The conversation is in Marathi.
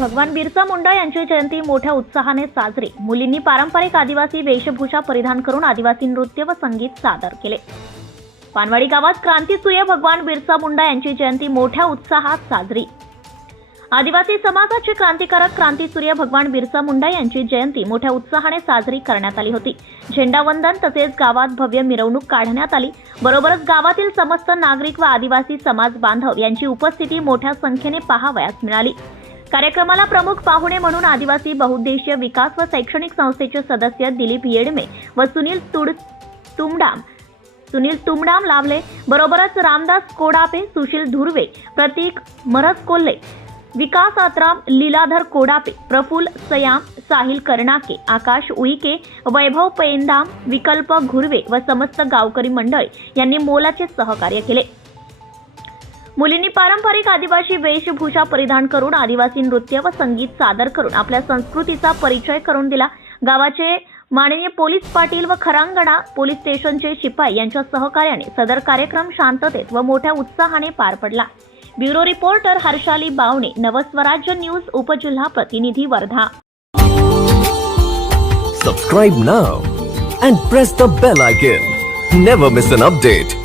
भगवान बिरसा मुंडा यांची जयंती मोठ्या उत्साहाने साजरी. मुलींनी पारंपरिक आदिवासी वेशभूषा परिधान करून आदिवासी नृत्य व संगीत सादर केले. पानवाडी गावात क्रांतीसूर्य भगवान बिरसा मुंडा यांची जयंती मोठ्या उत्साहात साजरी. आदिवासी समाजाचे क्रांतिकारक क्रांतीसूर्य भगवान बिरसा मुंडा यांची जयंती मोठ्या उत्साहाने साजरी करण्यात आली होती. झेंडावंदन तसेच गावात भव्य मिरवणूक काढण्यात आली. बरोबरच गावातील समस्त नागरिक व आदिवासी समाज बांधव यांची उपस्थिती मोठ्या संख्येने पाहावयास मिळाली. कार्यक्रमाला प्रमुख पाहुणे म्हणून आदिवासी बहुउद्देशीय विकास व शैक्षणिक संस्थेचे सदस्य दिलीप येडमे व सुनील तुड तुमडाम. सुनील तुमडाम लाभले बरोबरच रामदास कोडापे सुशील धुर्वे प्रतीक मरस कोल्हे विकास आत्राम लीलाधर कोडापे प्रफुल सयाम साहिल कर्णाके आकाश उईके वैभव पेंदाम विकल्प घुर्वे व समस्त गावकरी मंडळी यांनी मोलाचे सहकार्य केले. मुलींनी पारंपरिक आदिवासी वेशभूषा परिधान करून आदिवासी नृत्य व संगीत सादर करून आपल्या संस्कृतीचा परिचय करून दिला. गावाचे माननीय पोलीस पाटील व खरांगणा पोलीस स्टेशनचे शिपाई यांच्या सहकार्याने सदर कार्यक्रम शांततेत व मोठ्या उत्साहाने पार पडला. Bureau reporter Harshali Bawane Navswarajya news उपजिल्हा प्रतिनिधी Wardha. Subscribe now and press the bell icon never miss an update